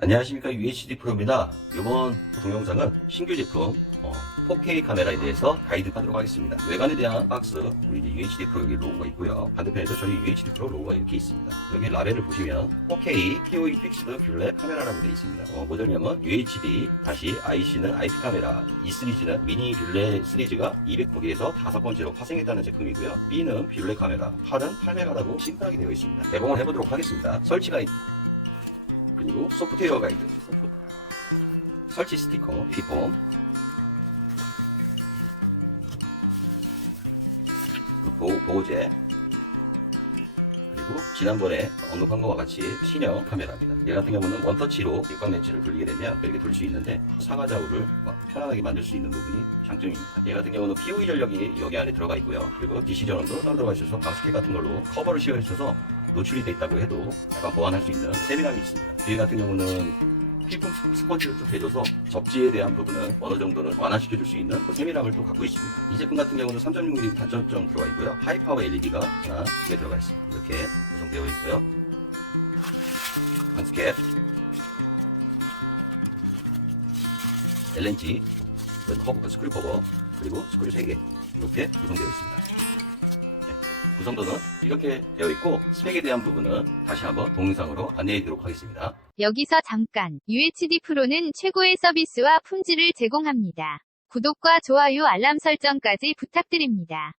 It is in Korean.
안녕하십니까 UHD 프로입니다. 이번 동영상은 신규 제품 어, 4K 카메라에 대해서 가이드 하도록 하겠습니다. 외관에 대한 박스 우리 이제 UHD 프로 여기 로고가 있고요. 반대편에도 저희 UHD 프로 로고가 이렇게 있습니다. 여기 라벨을 보시면 4K POE 픽스드 뷰레 카메라라고 되어 있습니다. 어, 모델명은 UHD 다시 IC는 IP 카메라, E 시리즈는 미니 뷰레 시리즈가 200포기에서 다섯 번째로 파생했다는 제품이고요. B는 뷰레 카메라, 팔은 8메가라고 심플하게 되어 있습니다. 개봉을 해보도록 하겠습니다. 설치가 그리고 소프트웨어 가이드, 소프- 설치 스티커, 보호, 보호제, 그리고 지난번에 언급한 것과 같이 신형 카메라입니다. 얘 같은 경우는 원터치로 육각 렌치를 돌리게 되면 이렇게 돌 수 있는데 상하 좌우를 막 편안하게 만들 수 있는 부분이 장점입니다. 얘 같은 경우는 POE 전력이 여기 안에 들어가 있고요. 그리고 DC 전원도 따로 들어가 있어서 가스켓 같은 걸로 커버를 씌워 있어서 노출이 돼 있다고 해도 약간 보완할 수 있는 세밀함이 있습니다. 얘 같은 경우는 필품 스펀지를 좀 대줘서 접지에 대한 부분은 어느 정도는 완화시켜 줄 수 있는 그 세밀함을 또 갖고 있습니다. 이 제품 같은 경우는 3.6mm 단점점 들어가 있고요. 하이파워 LED가 하나 두개 들어가 있습니다. 이렇게 구성되어 있고요. 관스캡 LNG 커버, 스크류 커버 그리고 스크류 3개 이렇게 구성되어 있습니다. 네, 구성도는 이렇게 되어 있고 스펙에 대한 부분은 다시 한번 동영상으로 안내해 드리도록 하겠습니다. 여기서 잠깐, UHD 프로는 최고의 서비스와 품질을 제공합니다. 구독과 좋아요 알람 설정까지 부탁드립니다.